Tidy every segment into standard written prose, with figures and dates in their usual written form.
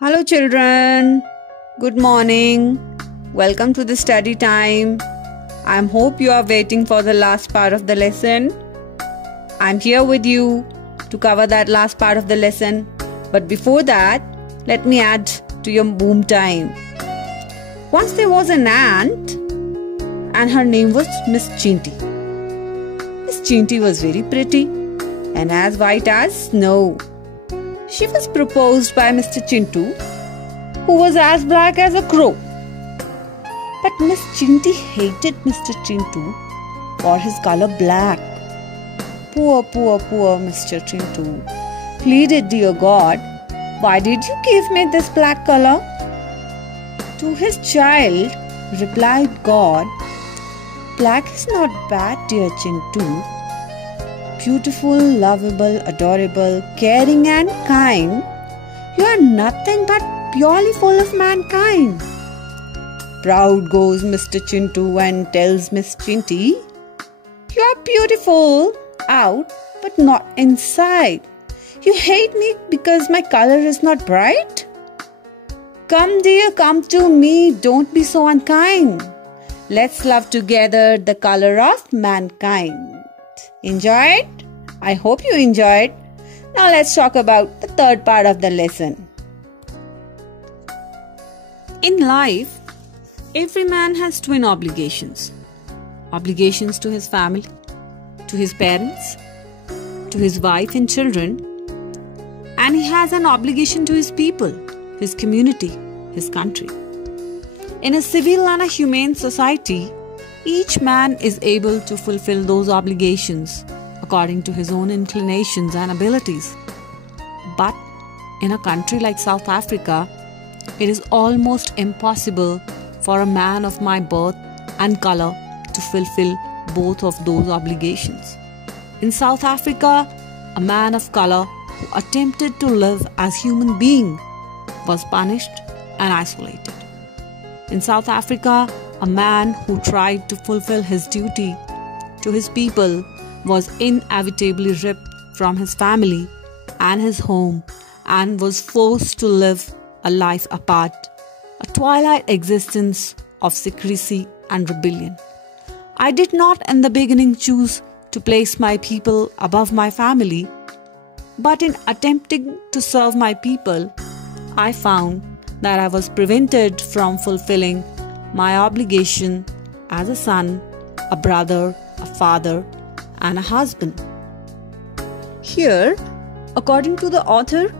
Hello children, good morning. Welcome to the study time. I hope you are waiting for the last part of the lesson. I'm here with you to cover that last part of the lesson. But before that, let me add to your boom time. Once there was an ant and her name was Miss Chinty. Miss Chinty was very pretty and as white as snow. She was proposed by Mr. Chintu, who was as black as a crow. But Miss Chinty hated Mr. Chintu for his color black. Poor Mr. Chintu pleaded, "Dear God, why did you give me this black color?" To his child replied God, "Black is not bad, dear Chintu. Beautiful, lovable, adorable, caring and kind, you are nothing but purely full of mankind." Proud goes Mr. Chintu and tells Miss Chinty, "You are beautiful out but not inside. You hate me because my color is not bright? Come dear, come to me, don't be so unkind. Let's love together the color of mankind." Enjoyed? I hope you enjoyed. Now let's talk about the third part of the lesson. In life, every man has twin obligations. Obligations to his family, to his parents, to his wife and children, and he has an obligation to his people, his community, his country. In a civil and a humane society, each man is able to fulfill those obligations according to his own inclinations and abilities. But in a country like South Africa, it is almost impossible for a man of my birth and color to fulfill both of those obligations. In South Africa, a man of color who attempted to live as human being was punished and isolated. In South Africa, a man who tried to fulfill his duty to his people was inevitably ripped from his family and his home and was forced to live a life apart, a twilight existence of secrecy and rebellion. I did not in the beginning choose to place my people above my family, but in attempting to serve my people, I found that I was prevented from fulfilling my obligation as a son, a brother, a father, and a husband. Here, according to the author,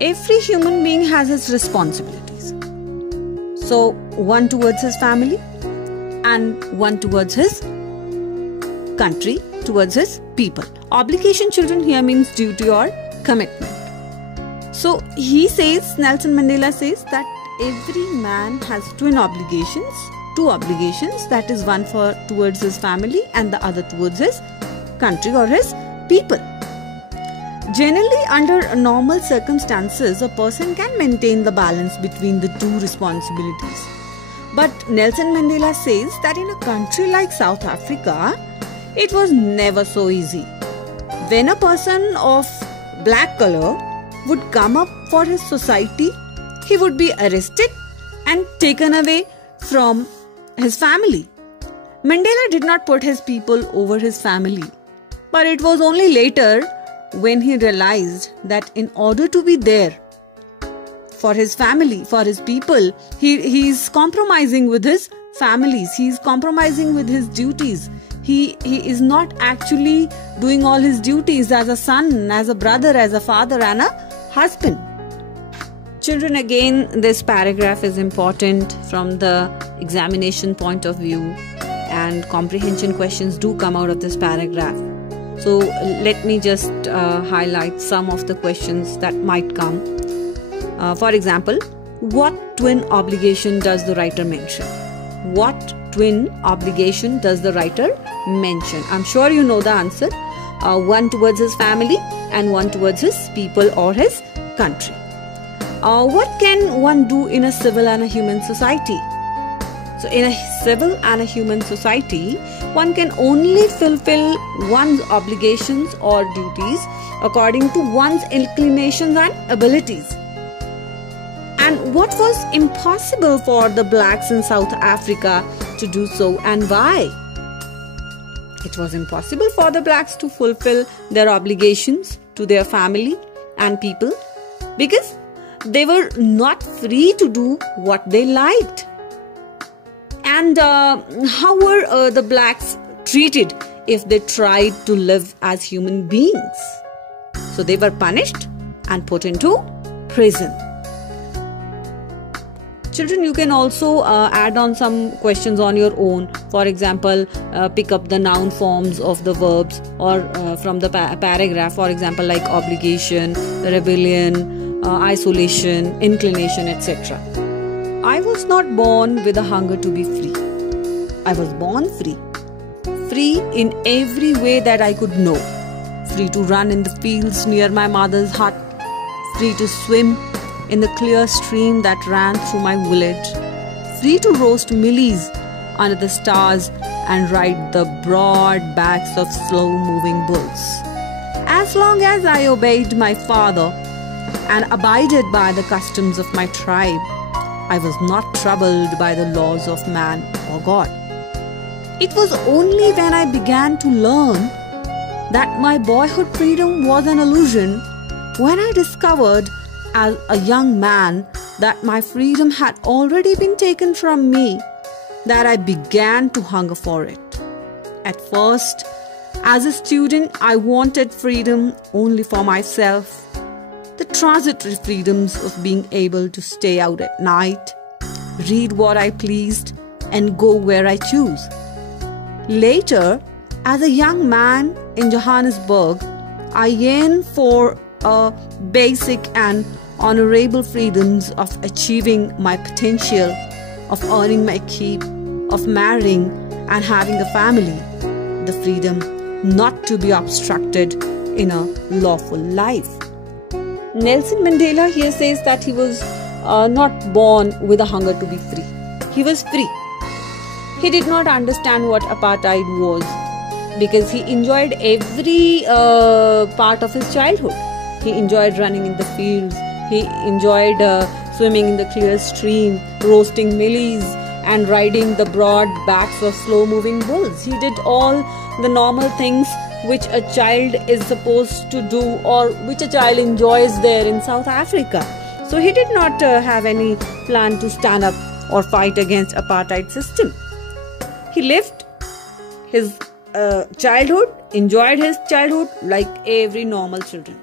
every human being has his responsibilities. So, one towards his family and one towards his country, towards his people. Obligation, children, here means duty or commitment. So, he says, Nelson Mandela says that every man has twin obligations, two obligations, that is one for towards his family and the other towards his country or his people. Generally, under normal circumstances, a person can maintain the balance between the two responsibilities. But Nelson Mandela says that in a country like South Africa, it was never so easy. When a person of black color would come up for his society, he would be arrested and taken away from his family. Mandela did not put his people over his family, but it was only later when he realized that in order to be there for his family, for his people, he is compromising with his families, he is compromising with his duties. He is not actually doing all his duties as a son, as a brother, as a father and a husband. Children, again, this paragraph is important from the examination point of view, and comprehension questions do come out of this paragraph. So let me just highlight some of the questions that might come. For example, what twin obligation does the writer mention? What twin obligation does the writer mention? I'm sure you know the answer. One towards his family and one towards his people or his country. What can one do in a civil and a human society? So in a civil and a human society, one can only fulfill one's obligations or duties according to one's inclinations and abilities. And what was impossible for the blacks in South Africa to do so, and why? It was impossible for the blacks to fulfill their obligations to their family and people because they were not free to do what they liked. And how were the blacks treated if they tried to live as human beings? So they were punished and put into prison. Children, you can also add on some questions on your own. For example, pick up the noun forms of the verbs or from the paragraph. For example, like obligation, rebellion, isolation, inclination, etc. I was not born with a hunger to be free. I was born free. Free in every way that I could know. Free to run in the fields near my mother's hut. Free to swim in the clear stream that ran through my village, free to roast millies under the stars and ride the broad backs of slow-moving bulls. As long as I obeyed my father and abided by the customs of my tribe, I was not troubled by the laws of man or God. It was only when I began to learn that my boyhood freedom was an illusion, when I discovered as a young man that my freedom had already been taken from me, that I began to hunger for it. At first, as a student, I wanted freedom only for myself. The transitory freedoms of being able to stay out at night, read what I pleased, and go where I choose. Later, as a young man in Johannesburg, I yearned for a basic and honorable freedoms of achieving my potential, of earning my keep, of marrying and having a family, the freedom not to be obstructed in a lawful life. Nelson Mandela here says that he was not born with a hunger to be free. He was free. He did not understand what apartheid was because he enjoyed every part of his childhood. He enjoyed running in the fields. He enjoyed swimming in the clear stream, roasting millies, and riding the broad backs of slow-moving bulls. He did all the normal things which a child is supposed to do or which a child enjoys there in South Africa. So he did not have any plan to stand up or fight against apartheid system. He lived his childhood, enjoyed his childhood like every normal children.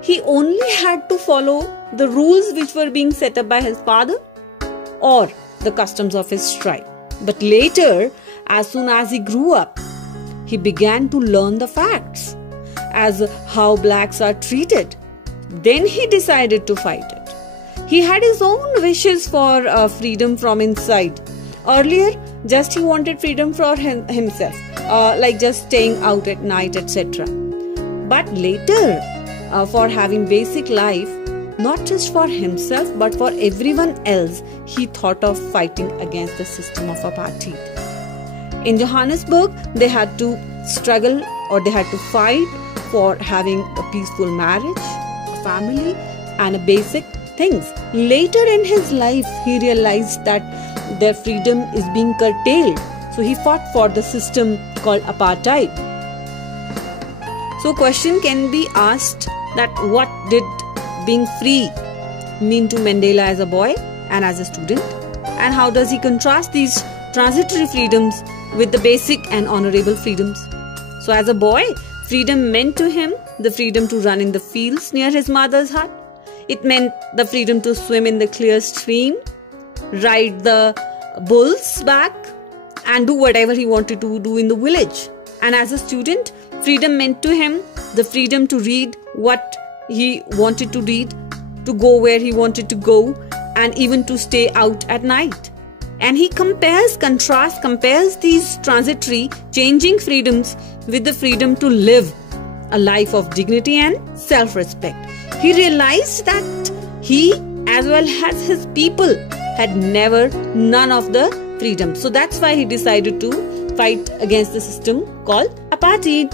He only had to follow the rules which were being set up by his father or the customs of his tribe. But later, as soon as he grew up, he began to learn the facts as how blacks are treated. Then he decided to fight it. He had his own wishes for freedom from inside. Earlier, just he wanted freedom for himself, like just staying out at night, etc. But later, for having basic life, not just for himself but for everyone else, he thought of fighting against the system of apartheid. In Johannesburg, they had to struggle or they had to fight for having a peaceful marriage, a family, and a basic things. Later in his life, he realized that their freedom is being curtailed. So he fought for the system called apartheid. So question can be asked that what did being free mean to Mandela as a boy and as a student, and how does he contrast these transitory freedoms with the basic and honorable freedoms? So as a boy, freedom meant to him the freedom to run in the fields near his mother's hut. It meant the freedom to swim in the clear stream, ride the bull's back, and do whatever he wanted to do in the village. And as a student, freedom meant to him the freedom to read what he wanted to read, to go where he wanted to go, and even to stay out at night. And he compares these transitory, changing freedoms with the freedom to live a life of dignity and self-respect. He realized that he, as well as his people, had never none of the freedom. So that's why he decided to fight against the system called apartheid.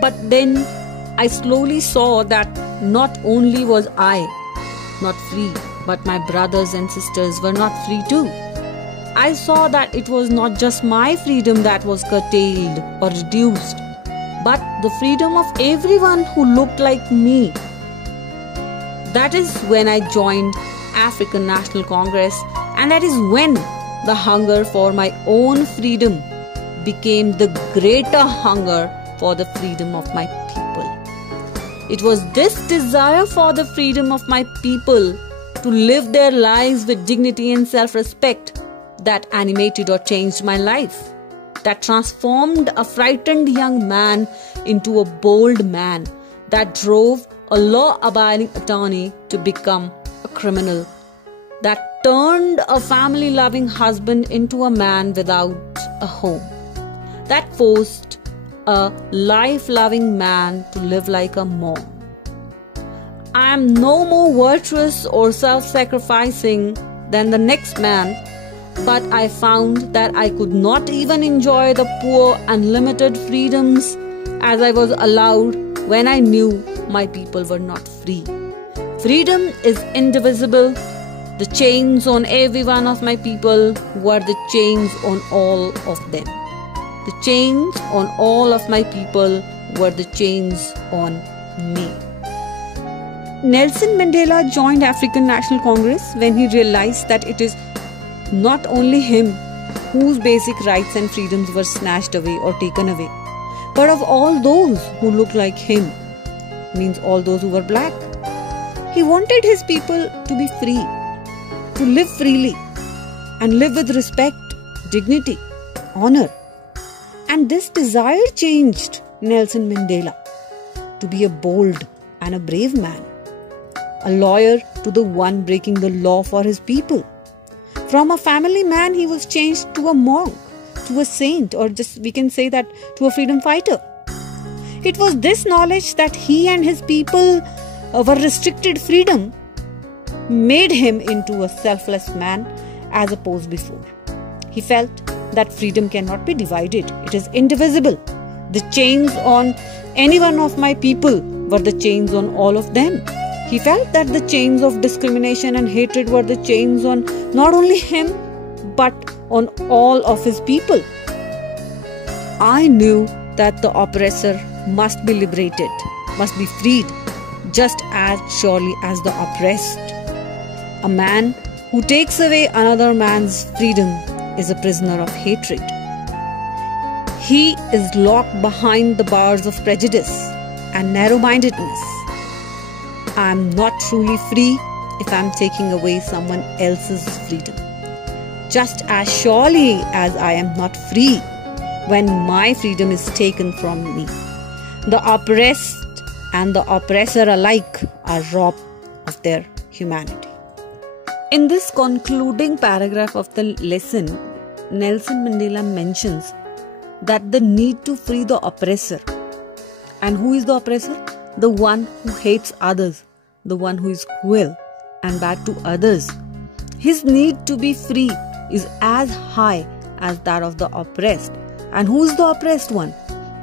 But then I slowly saw that not only was I, not free, but my brothers and sisters were not free too. I saw that it was not just my freedom that was curtailed or reduced, but the freedom of everyone who looked like me. That is when I joined African National Congress, and that is when the hunger for my own freedom became the greater hunger for the freedom of my people. It was this desire for the freedom of my people to live their lives with dignity and self-respect that animated or changed my life, that transformed a frightened young man into a bold man, that drove a law-abiding attorney to become a criminal, that turned a family-loving husband into a man without a home, that forced a life-loving man to live like a monk. I am no more virtuous or self-sacrificing than the next man, but I found that I could not even enjoy the poor and limited freedoms as I was allowed when I knew my people were not free. Freedom is indivisible. The chains on every one of my people were the chains on all of them. The chains on all of my people were the chains on me. Nelson Mandela joined African National Congress when he realized that it is not only him whose basic rights and freedoms were snatched away or taken away, but of all those who looked like him, means all those who were black. He wanted his people to be free, to live freely, and live with respect, dignity, honor. And this desire changed Nelson Mandela to be a bold and a brave man, a lawyer to the one breaking the law for his people. From a family man, he was changed to a monk, to a saint, or just we can say that to a freedom fighter. It was this knowledge that he and his people were restricted freedom made him into a selfless man as opposed before. He felt that freedom cannot be divided. It is indivisible. The chains on any one of my people were the chains on all of them. He felt that the chains of discrimination and hatred were the chains on not only him, but on all of his people. I knew that the oppressor must be liberated, must be freed, just as surely as the oppressed. A man who takes away another man's freedom is a prisoner of hatred. He is locked behind the bars of prejudice and narrow-mindedness. I am not truly free if I am taking away someone else's freedom, just as surely as I am not free when my freedom is taken from me. The oppressed and the oppressor alike are robbed of their humanity. In this concluding paragraph of the lesson, Nelson Mandela mentions that the need to free the oppressor. And who is the oppressor? The one who hates others, the one who is cruel and bad to others. His need to be free is as high as that of the oppressed. And who is the oppressed one?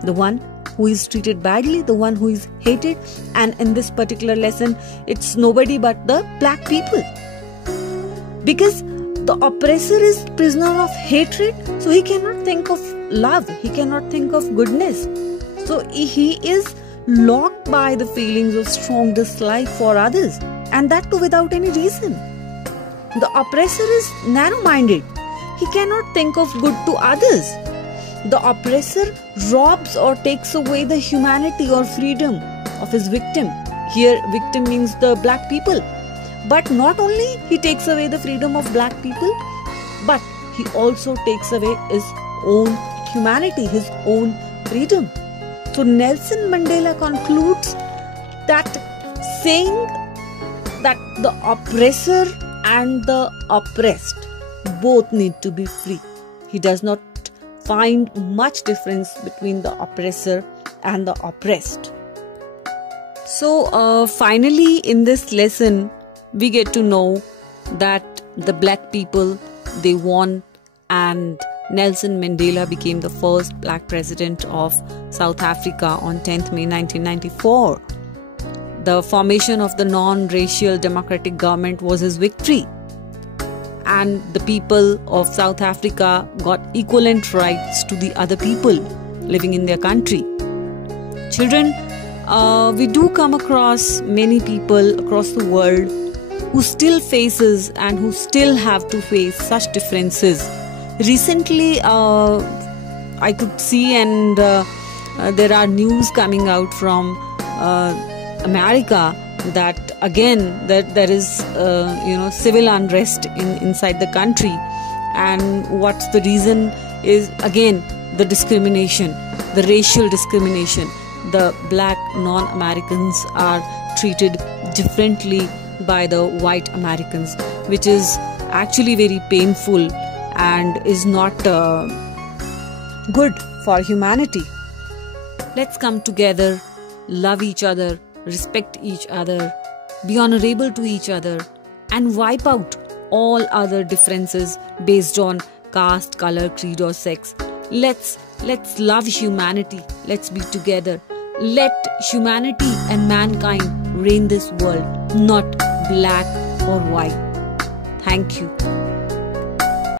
The one who is treated badly, the one who is hated. And in this particular lesson, it's nobody but the black people. Because the oppressor is prisoner of hatred, so he cannot think of love, he cannot think of goodness. So he is locked by the feelings of strong dislike for others, and that too without any reason. The oppressor is narrow-minded. He cannot think of good to others. The oppressor robs or takes away the humanity or freedom of his victim. Here, victim means the black people. But not only he takes away the freedom of black people, but he also takes away his own humanity, his own freedom. So Nelson Mandela concludes that saying that the oppressor and the oppressed both need to be free. He does not find much difference between the oppressor and the oppressed. So finally in this lesson, we get to know that the black people, they won, and Nelson Mandela became the first black president of South Africa on 10th May 1994. The formation of the non-racial democratic government was his victory. And the people of South Africa got equivalent rights to the other people living in their country. Children, we do come across many people across the world who still faces and who still have to face such differences. Recently, I could see and there are news coming out from America that again that there is civil unrest inside the country, and what's the reason is again the discrimination, the racial discrimination. The black non-Americans are treated differently by the white Americans, which is actually very painful and is not good for humanity. Let's come together, love each other, respect each other, be honorable to each other, and wipe out all other differences based on caste, color, creed, or sex. Let's love humanity. Let's be together. Let humanity and mankind reign this world, not black or white. Thank you.